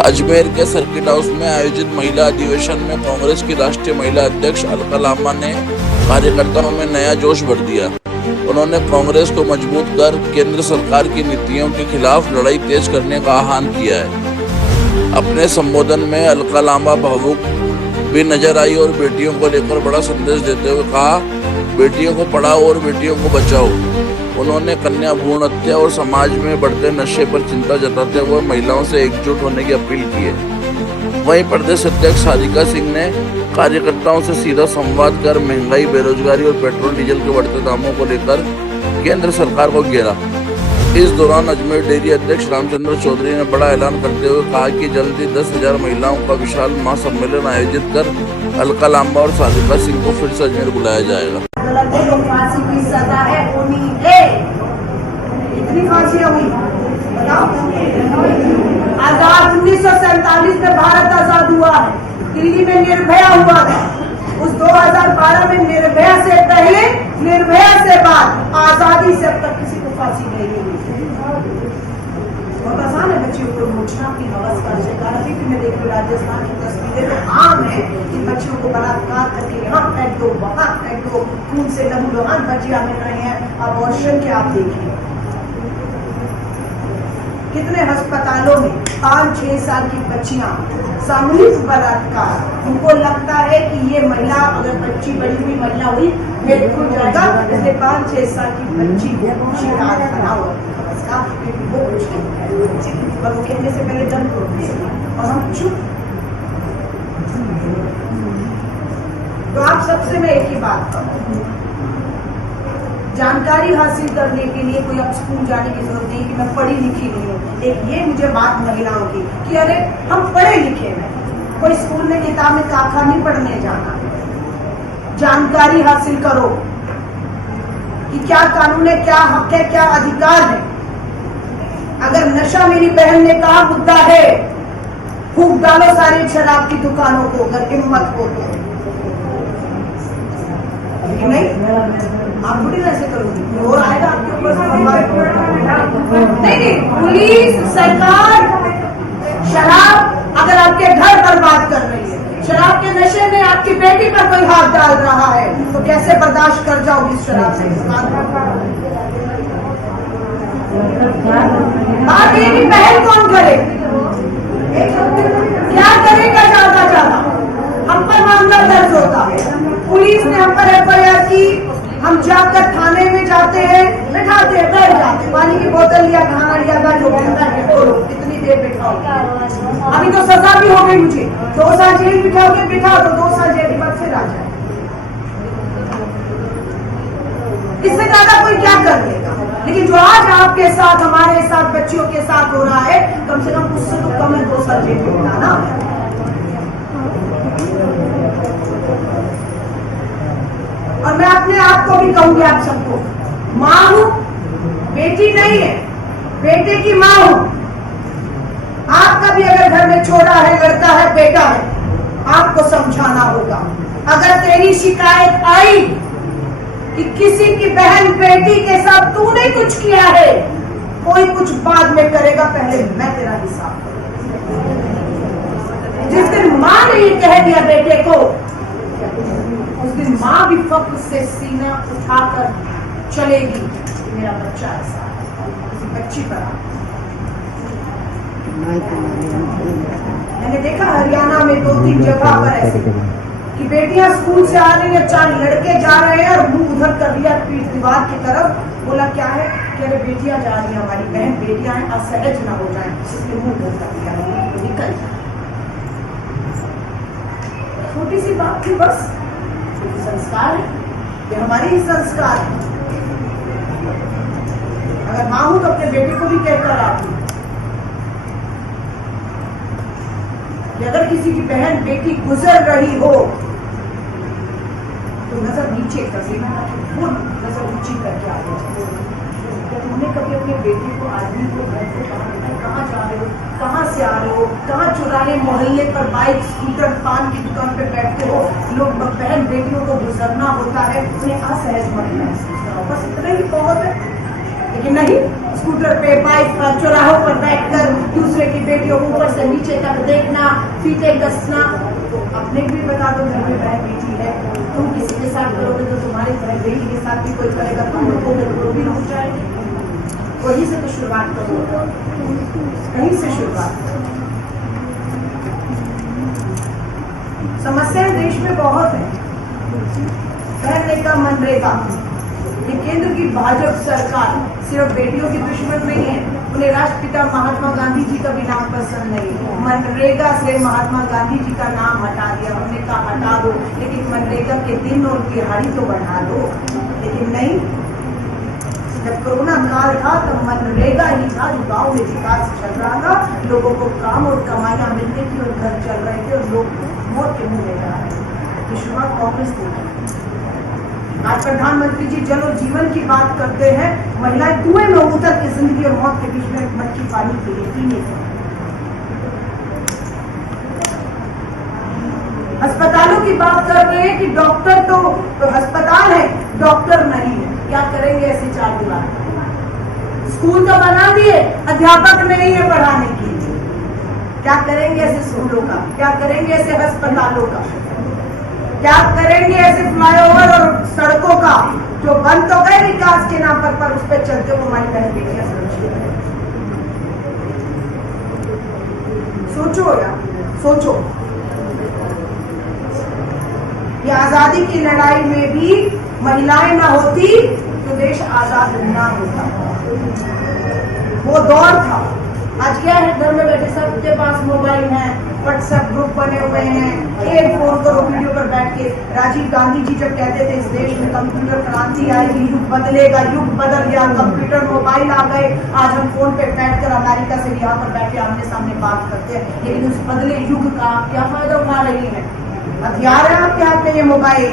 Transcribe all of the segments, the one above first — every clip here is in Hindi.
अजमेर के सर्किट हाउस में आयोजित महिला अधिवेशन में कांग्रेस की राष्ट्रीय महिला अध्यक्ष अलका लांबा ने कार्यकर्ताओं में नया जोश भर दिया। उन्होंने कांग्रेस को मजबूत कर केंद्र सरकार की नीतियों के खिलाफ लड़ाई तेज करने का आह्वान किया है। अपने संबोधन में अलका लांबा भावुक भी नजर आई और बेटियों को लेकर बड़ा संदेश देते हुए कहा, बेटियों को पढ़ाओ और बेटियों को बचाओ। उन्होंने कन्या भ्रूण हत्या और समाज में बढ़ते नशे पर चिंता जताते हुए महिलाओं से एकजुट होने की अपील की है। वहीं प्रदेश अध्यक्ष राधिका सिंह ने कार्यकर्ताओं से सीधा संवाद कर महंगाई, बेरोजगारी और पेट्रोल डीजल के बढ़ते दामों को लेकर केंद्र सरकार को घेरा। इस दौरान अजमेर डेयरी अध्यक्ष रामचंद्र चौधरी ने बड़ा ऐलान करते हुए कहा कि जल्द ही 10,000 महिलाओं का विशाल महासम्मेलन आयोजित कर अलका लांबा और राधिका सिंह को फिर से अजमेर बुलाया जाएगा। फांसी की सजा है होनी है। इतनी फांसी हुई बताओ। आजाद 1947 में भारत आजाद हुआ है। दिल्ली में निर्भया हुआ था। उस 2012 में निर्भया से पहले, निर्भया से बाद, आजादी से अब तक किसी को फांसी नहीं हुई। बहुत आसान है बच्चियों को नोचना की हवस का शिकार। अभी भी मैं देखी राजस्थान की तस्वीरें तो आम है कि बच्चियों को बलात्कार करके यहाँ फेंक दो, वहां फेंक दो, खून से लहूलुहान बच्चियां मिल रही हैं। अबॉर्शन के आप देखिए कितने अस्पतालों में 5-6 साल की बच्चियां सामूहिक बलात्कार। उनको लगता है कि ये महिला, अगर बच्ची बड़ी हुई महिला हुई भेद खुल जाएगा, इसलिए 5-6 साल की बच्ची को शिकार बना हुआ वो कुछ नहीं, पर वो कहने से पहले दम तोड़ते हैं और हम चुप। तो आप सबसे मैं एक ही बात कहूँ, जानकारी हासिल करने के लिए कोई अब स्कूल जाने की जरूरत नहीं कि मैं पढ़ी लिखी नहीं हूँ। एक ये मुझे बात महिलाओं की कि अरे हम पढ़े लिखे हैं, कोई स्कूल में किताब में काखा नहीं पढ़ने जाना। जानकारी हासिल करो कि क्या कानून है, क्या हक है, क्या अधिकार है। अगर नशा, मेरी बहन ने कहा, मुद्दा है, फूंक डालो सारी शराब की दुकानों को अगर हिम्मत हो तो। नहीं, आप थोड़ी ऐसे करोगे और आएगा आपके ऊपर। नहीं, पुलिस, सरकार शराब अगर आपके घर बर्बाद कर रही है, शराब के नशे में आपकी बेटी पर कोई हाथ डाल रहा है, तो कैसे बर्दाश्त कर जाओगी इस शराब से? बात ये कि पहल कौन करे, क्या करेगा ज्यादा, हम पर मामला दर्ज होता है, पुलिस ने हम पर FIR की, हम जाकर थाने में जाते हैं, बैठाते हैं, बैठ जाते, पानी की बोतल लिया, खाना लिया, बैठ हो गया, कितनी देर बैठाओ। अभी तो सजा भी हो गई मुझे, 2 साल जेल बिठाओगे, बिठाओ तो 2 साल जेल के बाद फिर आ जाए। इससे ज्यादा कोई क्या कर लेगा? लेकिन जो आज आपके साथ, हमारे साथ, बच्चियों के साथ हो रहा है, कम से कम उससे तो कम है 2 साल जेल में होगा ना। और मैं अपने आप को भी कहूंगी, आप सबको, माँ हूं, बेटी नहीं है, बेटे की माँ हूं। आपका भी अगर घर में छोटा है, लड़का है, बेटा है, आपको समझाना होगा। अगर तेरी शिकायत आई कि किसी की बहन बेटी के साथ तूने कुछ किया है, कोई कुछ बाद में करेगा, पहले मैं तेरा हिसाब करूंगा। जिस दिन माँ ने ये कह दिया बेटे को, उस दिन माँ भी फख्र से सीना उठाकर चलेगी, मेरा बच्चा ऐसा है, किसी बच्ची पर। मैंने देखा हरियाणा में 2-3 जगह पर ऐसे कि बेटियां स्कूल से आ रही है, 4 लड़के जा रहे हैं और मुंह उधर कर लिया पीठ दीवार की तरफ। बोला क्या है कि अरे बेटियां जा रही है, हमारी बहन बेटियां हैं, असहज ना हो जाए, इसलिए मुंह उधर कर लिया, निकल। छोटी सी बात थी बस, संस्कार है, ये हमारे ही संस्कार है। अगर माँ हूं तो अपने बेटे को भी कहकर आती, अगर किसी की बहन बेटी गुजर रही हो तो नजर नीचे कर देना, खुद नजर ऊंची करके आगे जब तुमने कभी अपने बेटे को, आदमी को, घर को कहाँ जा रहे हो, कहाँ से आ रहे हो, कहाँ चुराहे मोहल्ले पर बाइक, स्कूटर, पान की दुकान पे बैठते हो, लोग बहन बेटियों को गुजरना होता है, उन्हें असहज महसूस करो, बस इतना ही बहुत है। लेकिन नहीं, स्कूटर पे, बाइक पर, चौराहों पर बैठकर दूसरे की बेटियों को ऊपर से नीचे तक देखना, फीते कसना। अपने भी बता दो, घर में बहन बेटी है, तुम किसी के साथ करोगे तो तुम्हारी बहन बेटी के साथ भी कोई करेगा, तुम रुकोगे तो वो भी रुक जाएगी। वहीं से तो शुरुआत करो, कहीं से शुरुआत। समस्याएं देश में बहुत है, कहने का मनरेगा। ये केंद्र की भाजपा सरकार सिर्फ बेटियों की दुश्मन नहीं है, उन्हें राष्ट्रपिता महात्मा गांधी जी का भी नाम पसंद नहीं। मनरेगा से महात्मा गांधी जी का नाम हटा दिया, उन्होंने कहा हटा दो, लेकिन मनरेगा के दिन और दिहाड़ी तो बढ़ा दो। लेकिन नहीं, जब कोरोना काल था तब मनरेगा ही था जो गाँव में विकास चल रहा था, लोगों को काम और कमाइयां मिलती थी और घर चल रहे थे और लोग मौत के मुंह ले जा रहे थे। ये शुरुआत कांग्रेस ने। आज प्रधानमंत्री जी जल और जीवन की बात करते हैं, महिलाएं कुएं में उतर के जिंदगी और मौत के बीच में मटकी पानी के लिए पीने से। अस्पतालों की बात कर रहे हैं कि डॉक्टर तो अस्पताल है, डॉक्टर नहीं है। क्या करेंगे ऐसे 4 दीवार? स्कूल तो बना दिए, अध्यापक नहीं है पढ़ाने के लिए। क्या करेंगे ऐसे स्कूलों का? क्या करेंगे ऐसे अस्पतालों का? क्या करेंगे ऐसे फ्लाईओवर और सड़कों का जो बंद तो गए विकास के नाम पर उस पर चलते हुए हमारी बहन बेटियां सुरक्षित है? सोचो यार, सोचो। ये आजादी की लड़ाई में भी महिलाएं ना होती तो देश आजाद ना होता। वो दौर था। आज क्या है, घर में बैठे सबके पास मोबाइल है, व्हाट्सएप ग्रुप बने हुए हैं, एक फोन करो वीडियो पर बैठ के। राजीव गांधी जी जब कहते थे इस देश में कंप्यूटर क्रांति आएगी, युग बदलेगा, युग बदल गया, कंप्यूटर मोबाइल आ गए। आज हम फोन पे बैठकर अमेरिका से यहाँ पर बैठ के आमने सामने बात करते हैं, लेकिन उस बदले युग का आप क्या फायदा उठा रही है? हथियार है आपके हाथ में ये मोबाइल,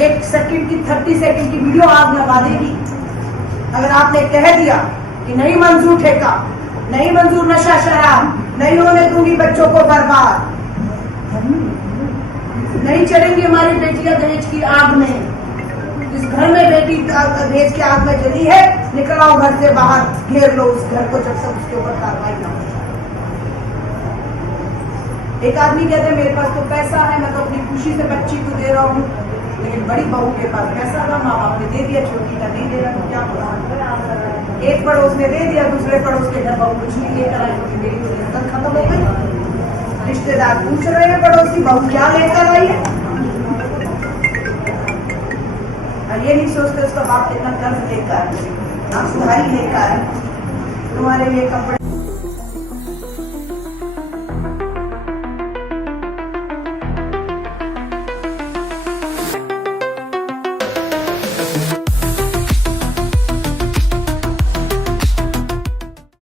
1 सेकंड की 30 सेकंड की वीडियो आग लगा देगी। अगर आपने कह दिया कि नहीं मंजूर ठेका, नहीं मंजूर नशा शराब, नहीं होने दूंगी बच्चों को बर्बाद, नहीं चढ़ेंगी हमारी बेटियां दहेज की आग में। जिस घर में बेटी दहेज की आग में जली है, निकल आओ घर से बाहर, घेर लो उस घर को जब तक उसके ऊपर कार्रवाई ना हो। एक आदमी कहते हैं मेरे पास तो पैसा है, मैं तो अपनी खुशी से बच्ची को दे रहा हूँ, लेकिन बड़ी बहू के पास पैसा था, माँ बाप ने दे दिया, छोटी का नहीं दे रहा, तो क्या बोला? एक पड़ोस ने दे दिया, दूसरे पड़ोस के घर बहू कुछ नहीं लेकर आई, क्योंकि मेरी तो इज्जत खत्म हो गई। रिश्तेदार पूछ रहे हैं पड़ोस की बहू क्या लेकर आई है, और ये नहीं सोचते उसका बाप कितना कर्ज लेकर, आप सुधारी लेकर तुम्हारे लिए कपड़े